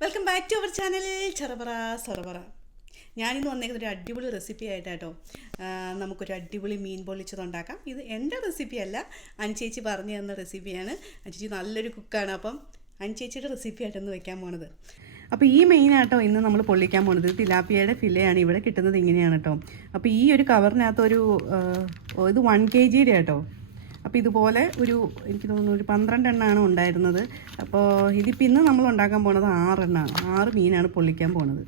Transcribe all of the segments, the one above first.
Welcome back to our channel ചെറപറ സൊറപറ ഞാനിന്ന് വന്നേക്കുന്ന ഒരു അടിപൊളി റെസിപ്പി ആയിട്ടാട്ടോ നമുക്കൊരു അടിപൊളി മീൻ പൊള്ളിച്ചത് ഉണ്ടാക്കാം ഇത് എന്റെ റെസിപ്പി അല്ല അഞ്ചേച്ചി പറഞ്ഞു തന്ന റെസിപ്പിയാണ് അഞ്ചേച്ചി നല്ലൊരു കുക്കാണ് അപ്പം അഞ്ചേച്ചിയുടെ റെസിപ്പി ആയിട്ടൊന്ന് വെക്കാൻ പോണത്. അപ്പോൾ ഈ മെയിൻ ആട്ടോ ഇന്ന് നമ്മൾ പൊള്ളിക്കാൻ പോണത്. തിലാപ്പിയയുടെ ഫില്ലയാണ് ഇവിടെ കിട്ടുന്നത് ഇങ്ങനെയാണ് കേട്ടോ അപ്പോൾ ഈ ഒരു കവറിനകത്തൊരു ഇത് വൺ കെ ജിയുടെ കേട്ടോ അപ്പോൾ ഇതുപോലെ ഒരു എനിക്ക് തോന്നുന്നു ഒരു പന്ത്രണ്ട് എണ്ണമാണ് ഉണ്ടായിരുന്നത്. അപ്പോൾ ഇതിപ്പോൾ ഇന്ന് നമ്മൾ ഉണ്ടാക്കാൻ പോണത് ആറെണ്ണമാണ് ആറ് മീനാണ് പൊള്ളിക്കാൻ പോണത്.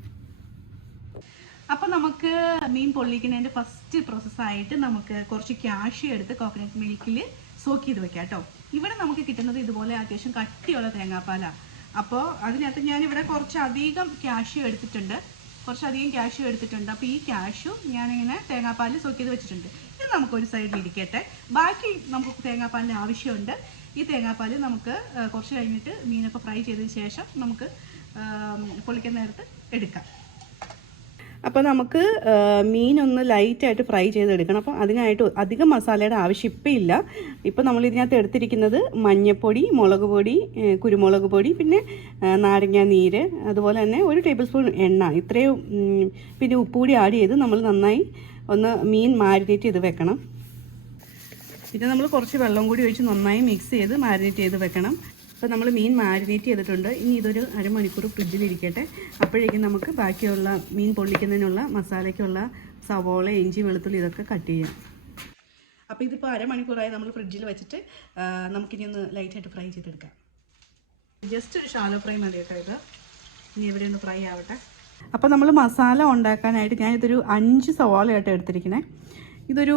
അപ്പോൾ നമുക്ക് മീൻ പൊള്ളിക്കുന്നതിന്റെ ഫസ്റ്റ് പ്രോസസ്സായിട്ട് നമുക്ക് കുറച്ച് ക്യാഷ് എടുത്ത് കോക്കനട്ട് മിൽക്കിൽ സോക്ക് ചെയ്ത് വെക്കാം കേട്ടോ. ഇവിടെ നമുക്ക് കിട്ടുന്നത് ഇതുപോലെ അത്യാവശ്യം കട്ടിയുള്ള തേങ്ങാപ്പാലാണ് അപ്പോൾ അതിനകത്ത് ഞാനിവിടെ കുറച്ച് അധികം ക്യാഷ് എടുത്തിട്ടുണ്ട്. കുറച്ചധികം ക്യാഷ് എടുത്തിട്ടുണ്ട്. അപ്പോൾ ഈ ക്യാഷു ഞാനിങ്ങനെ തേങ്ങാപ്പാലിൽ സോക്ക് ചെയ്ത് വെച്ചിട്ടുണ്ട്. ഇത് നമുക്കൊരു സൈഡിൽ ഇരിക്കട്ടെ. ബാക്കി നമുക്ക് തേങ്ങാപ്പാലിന് ആവശ്യമുണ്ട്. ഈ തേങ്ങാപ്പാൽ നമുക്ക് കുറച്ച് കഴിഞ്ഞിട്ട് മീനൊക്കെ ഫ്രൈ ചെയ്തതിന് ശേഷം നമുക്ക് പൊളിക്കുന്ന നേരത്ത് എടുക്കാം. അപ്പോൾ നമുക്ക് മീനൊന്ന് ലൈറ്റായിട്ട് ഫ്രൈ ചെയ്തെടുക്കണം. അപ്പോൾ അതിനായിട്ട് അധികം മസാലയുടെ ആവശ്യം ഇപ്പം ഇല്ല. ഇപ്പോൾ നമ്മൾ ഇതിനകത്ത് എടുത്തിരിക്കുന്നത് മഞ്ഞൾപ്പൊടി മുളക് പൊടി കുരുമുളക് പൊടി പിന്നെ നാരങ്ങ നീര് അതുപോലെ തന്നെ ഒരു ടേബിൾ സ്പൂൺ എണ്ണ. ഇത്രയും പിന്നെ ഉപ്പ് കൂടി ആഡ് ചെയ്ത് നമ്മൾ നന്നായി ഒന്ന് മീൻ മാരിനേറ്റ് ചെയ്ത് വെക്കണം. പിന്നെ നമ്മൾ കുറച്ച് വെള്ളം കൂടി ഒഴിച്ച് നന്നായി മിക്സ് ചെയ്ത് മാരിനേറ്റ് ചെയ്ത് വെക്കണം. അപ്പോൾ നമ്മൾ മീൻ മാരിനേറ്റ് ചെയ്തിട്ടുണ്ട്. ഇനി ഇതൊരു അരമണിക്കൂർ ഫ്രിഡ്ജിൽ ഇരിക്കട്ടെ. അപ്പോഴേക്കും നമുക്ക് ബാക്കിയുള്ള മീൻ പൊള്ളിക്കുന്നതിനുള്ള മസാലയ്ക്കുള്ള സവോള ഇഞ്ചി വെളുത്തുള്ളി ഇതൊക്കെ കട്ട് ചെയ്യാം. അപ്പോൾ ഇതിപ്പോൾ അരമണിക്കൂറായി നമ്മൾ ഫ്രിഡ്ജിൽ വെച്ചിട്ട് നമുക്കിനി ഒന്ന് ലൈറ്റായിട്ട് ഫ്രൈ ചെയ്തെടുക്കാം. ജസ്റ്റ് ഒരു ഷാലോ ഫ്രൈ മതി കേട്ടോ ഇത്. ഇനി ഇവിടെ ഒന്ന് ഫ്രൈ ആവട്ടെ. അപ്പോൾ നമ്മൾ മസാല ഉണ്ടാക്കാനായിട്ട് ഞാനിതൊരു അഞ്ച് സവാളയായിട്ട് എടുത്തിരിക്കണേ. ഇതൊരു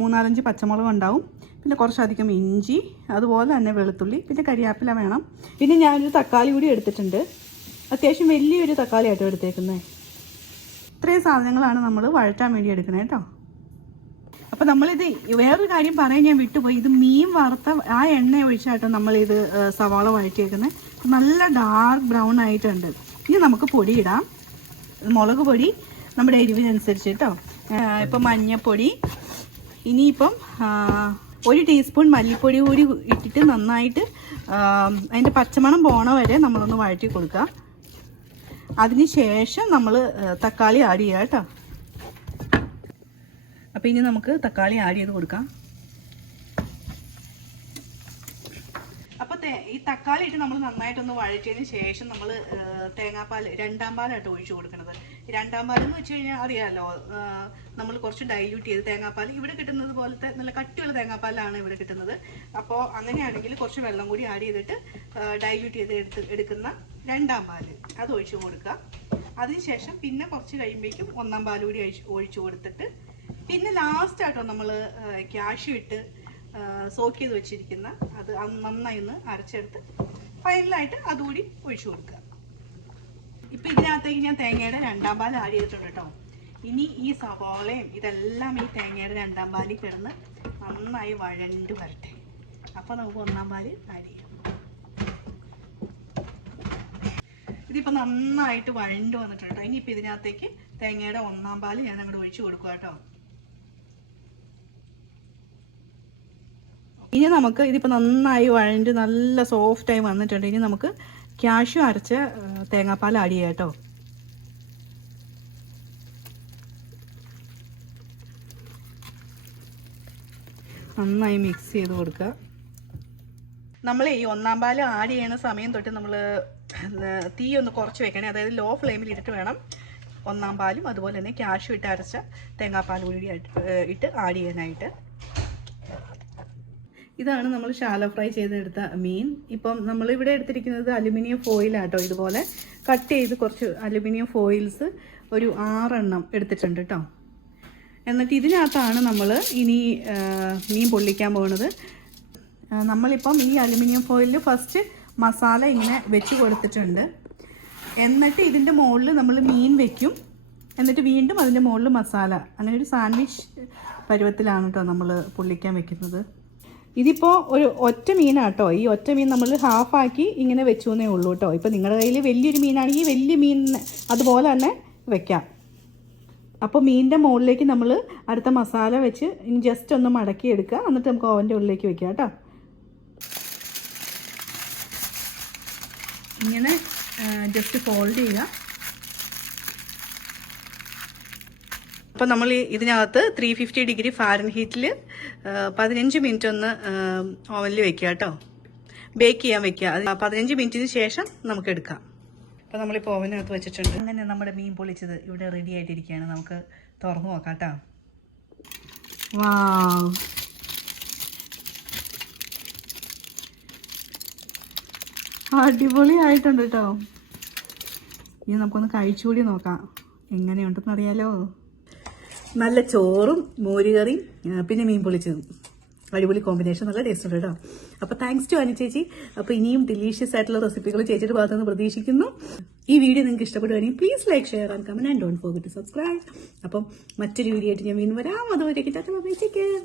മൂന്നാലഞ്ച് പച്ചമുളക് ഉണ്ടാവും. പിന്നെ കുറച്ചധികം ഇഞ്ചി അതുപോലെ തന്നെ വെളുത്തുള്ളി പിന്നെ കരിയാപ്പില വേണം. പിന്നെ ഞാനൊരു തക്കാളി കൂടി എടുത്തിട്ടുണ്ട്. അത്യാവശ്യം വലിയൊരു തക്കാളി ആയിട്ടോ എടുത്തേക്കുന്നത് ഇത്രയും സാധനങ്ങളാണ് നമ്മൾ വഴറ്റാൻ വേണ്ടി എടുക്കണേ കേട്ടോ അപ്പോൾ നമ്മളിത് വേറൊരു കാര്യം പറയാൻ ഞാൻ വിട്ടുപോയി. ഇത് മീൻ വറുത്ത ആ എണ്ണ ഒഴിച്ചാട്ടോ നമ്മളിത് സവാള വഴറ്റിയേക്കുന്നത് നല്ല ഡാർക്ക് ബ്രൗൺ ആയിട്ടുണ്ട്. ഇനി നമുക്ക് പൊടിയിടാം. മുളക് പൊടി നമ്മുടെ എരിവിനനുസരിച്ച് കേട്ടോ ഇപ്പം മഞ്ഞൾപ്പൊടി ഇനിയിപ്പം ഒരു ടീസ്പൂൺ മല്ലിപ്പൊടി കൂടി ഇട്ടിട്ട് നന്നായിട്ട് അതിന്റെ പച്ചമണം പോണ വരെ നമ്മളൊന്ന് വഴറ്റി കൊടുക്കുക അതിന് ശേഷം നമ്മൾ തക്കാളി ആഡ് ചെയ്യുക കേട്ടോ. അപ്പോൾ ഇനി നമുക്ക് തക്കാളി ആഡ് ചെയ്ത് കൊടുക്കാം അപ്പോൾ ഈ തക്കാളി ഇട്ട് നമ്മൾ നന്നായിട്ടൊന്ന് വഴറ്റിയതിന് ശേഷം നമ്മൾ തേങ്ങാപ്പാൽ രണ്ടാം പാലായിട്ട് ഒഴിച്ചു കൊടുക്കുന്നത് രണ്ടാം പാൽ എന്ന് വെച്ച് കഴിഞ്ഞാൽ അറിയാമല്ലോ നമ്മൾ കുറച്ച് ഡൈല്യൂട്ട് ചെയ്ത് തേങ്ങാപ്പാൽ ഇവിടെ കിട്ടുന്നത് പോലത്തെ നല്ല കട്ടിയുള്ള തേങ്ങാപ്പാലാണ് ഇവിടെ കിട്ടുന്നത്. അപ്പോൾ അങ്ങനെയാണെങ്കിൽ കുറച്ച് വെള്ളം കൂടി ആഡ് ചെയ്തിട്ട് ഡൈല്യൂട്ട് ചെയ്ത് എടുത്ത് എടുക്കുന്ന രണ്ടാം പാൽ അത് ഒഴിച്ചു കൊടുക്കുക. അതിനുശേഷം പിന്നെ കുറച്ച് കഴിയുമ്പോഴേക്കും ഒന്നാം പാൽ കൂടി ഒഴിച്ചു കൊടുത്തിട്ട് പിന്നെ ലാസ്റ്റായിട്ടോ നമ്മൾ ക്യാഷ് ഇട്ട് സോക്ക് ചെയ്ത് വെച്ചിരിക്കുന്ന അത് നന്നായി ഒന്ന് അരച്ചെടുത്ത് ഫൈനലായിട്ട് അതുകൂടി ഒഴിച്ചു കൊടുക്കുക. ഇപ്പം ഇതിനകത്തേക്ക് ഞാൻ തേങ്ങയുടെ രണ്ടാം പാൽ ആഡ് ചെയ്തിട്ടുണ്ട് കേട്ടോ ഇനി ഈ സവാളയും ഇതെല്ലാം ഈ തേങ്ങയുടെ രണ്ടാം പാലിൽ കിടന്ന് നന്നായി വഴണ്ട് വരട്ടെ. അപ്പോൾ നമുക്ക് ഒന്നാം പാൽ ആഡ് ചെയ്യാം. ഇതിപ്പോൾ നന്നായിട്ട് വഴണ്ട് വന്നിട്ടുണ്ട് കേട്ടോ ഇനിയിപ്പോൾ ഇതിനകത്തേക്ക് തേങ്ങയുടെ ഒന്നാം പാൽ ഞാൻ അങ്ങോട്ട് ഒഴിച്ചു കൊടുക്കുക കേട്ടോ ഇനി നമുക്ക് ഇതിപ്പോൾ നന്നായി വഴണ്ട് നല്ല സോഫ്റ്റായി വന്നിട്ടുണ്ട്. ഇനി നമുക്ക് ക്യാഷ്യൂ അരച്ച തേങ്ങാപ്പാൽ ആഡ് ചെയ്യാം കേട്ടോ. നന്നായി മിക്സ് ചെയ്ത് കൊടുക്കുക. നമ്മൾ ഈ ഒന്നാം പാൽ ആഡ് ചെയ്യണ സമയം തൊട്ട് നമ്മൾ തീ ഒന്ന് കുറച്ച് വെക്കണേ. അതായത് ലോ ഫ്ലെയിമിൽ ഇട്ടിട്ട് വേണം ഒന്നാം പാലും അതുപോലെ തന്നെ ക്യാഷ് ഇട്ട് അരച്ച തേങ്ങാപ്പാൽ കൂടി ഇട്ട് ആഡ് ചെയ്യാനായിട്ട്. ഇതാണ് നമ്മൾ ഷാലോ ഫ്രൈ ചെയ്തെടുത്ത മീൻ. ഇപ്പം നമ്മൾ ഇവിടെ എടുത്തിരിക്കുന്നത് അലുമിനിയം ഫോയിലാട്ടോ ഇതുപോലെ കട്ട് ചെയ്ത് കുറച്ച് അലുമിനിയം ഫോയിൽസ് ഒരു ആറെണ്ണം എടുത്തിട്ടുണ്ട് കേട്ടോ എന്നിട്ട് ഇതിനകത്താണ് നമ്മൾ ഇനി മീൻ പൊള്ളിക്കാൻ പോകുന്നത് നമ്മളിപ്പം ഈ അലുമിനിയം ഫോയിലിൽ ഫസ്റ്റ് മസാല ഇങ്ങനെ വെച്ച് കൊടുത്തിട്ടുണ്ട്. എന്നിട്ട് ഇതിന്റെ മുകളിൽ നമ്മൾ മീൻ വെക്കും. എന്നിട്ട് വീണ്ടും അതിന്റെ മുകളിൽ മസാല. അങ്ങനെ ഒരു സാൻഡ്വിച്ച് പരുവത്തിലാണ് കേട്ടോ നമ്മൾ പൊള്ളിക്കാൻ വെക്കുന്നത്. ഇതിപ്പോൾ ഒരു ഒറ്റ മീനാട്ടോ. ഈ ഒറ്റ മീൻ നമ്മൾ ഹാഫാക്കി ഇങ്ങനെ വെച്ചു എന്നേ ഉള്ളൂ കേട്ടോ ഇപ്പോൾ നിങ്ങളുടെ കയ്യിൽ വലിയൊരു മീനാണെങ്കിൽ വലിയ മീൻ അതുപോലെ തന്നെ വെക്കാം. അപ്പോൾ മീനിന്റെ മുകളിലേക്ക് നമ്മൾ അടുത്ത മസാല വെച്ച് ഇനി ജസ്റ്റ് ഒന്ന് മടക്കി എടുക്കുക. എന്നിട്ട് നമുക്ക് ഓവന്റെ ഉള്ളിലേക്ക് വെക്കാം കേട്ടോ ഇങ്ങനെ ജസ്റ്റ് ഫോൾഡ് ചെയ്യുക. അപ്പോൾ നമ്മൾ ഇതിനകത്ത് ത്രീ ഫിഫ്റ്റി ഡിഗ്രി ഫാരൻ ഹീറ്റിൽ പതിനഞ്ച് മിനിറ്റ് ഒന്ന് ഓവനിൽ വെക്കുക കേട്ടോ. ബേക്ക് ചെയ്യാൻ വെക്കുക. അത് പതിനഞ്ച് മിനിറ്റിന് ശേഷം നമുക്ക് എടുക്കാം. അപ്പോൾ നമ്മളിപ്പോൾ ഓവനകത്ത് വെച്ചിട്ടുണ്ട്. അങ്ങനെ നമ്മുടെ മീൻ പൊളിച്ചത് ഇവിടെ റെഡി ആയിട്ടിരിക്കുകയാണ്. നമുക്ക് തുറന്നു നോക്കാം കേട്ടോ. അടിപൊളിയായിട്ടുണ്ട് കേട്ടോ. ഇനി നമുക്കൊന്ന് കഴിച്ചുകൂടി നോക്കാം. എങ്ങനെയുണ്ടെന്ന് അറിയാലോ നല്ല ചോറും മോരുകറിയും പിന്നെ മീൻ പൊളിച്ചതും. അടിപൊളി കോമ്പിനേഷൻ നല്ല ടേസ്റ്റ് ഉണ്ട് കേട്ടോ. അപ്പോൾ താങ്ക്സ് ടു അനു ചേച്ചി. അപ്പോൾ ഇനിയും ഡിലീഷ്യസ് ആയിട്ടുള്ള റെസിപ്പികൾ ചേച്ചിയുടെ ഭാഗത്ത് നിന്ന് പ്രതീക്ഷിക്കുന്നു. ഈ വീഡിയോ നിങ്ങൾക്ക് ഇഷ്ടപ്പെടുകയാണെങ്കിൽ please like share and comment and don't forget to subscribe അപ്പം മറ്റൊരു വീഡിയോ ആയിട്ട് ഞാൻ വീണ്ടും വരാം. Tata bye take care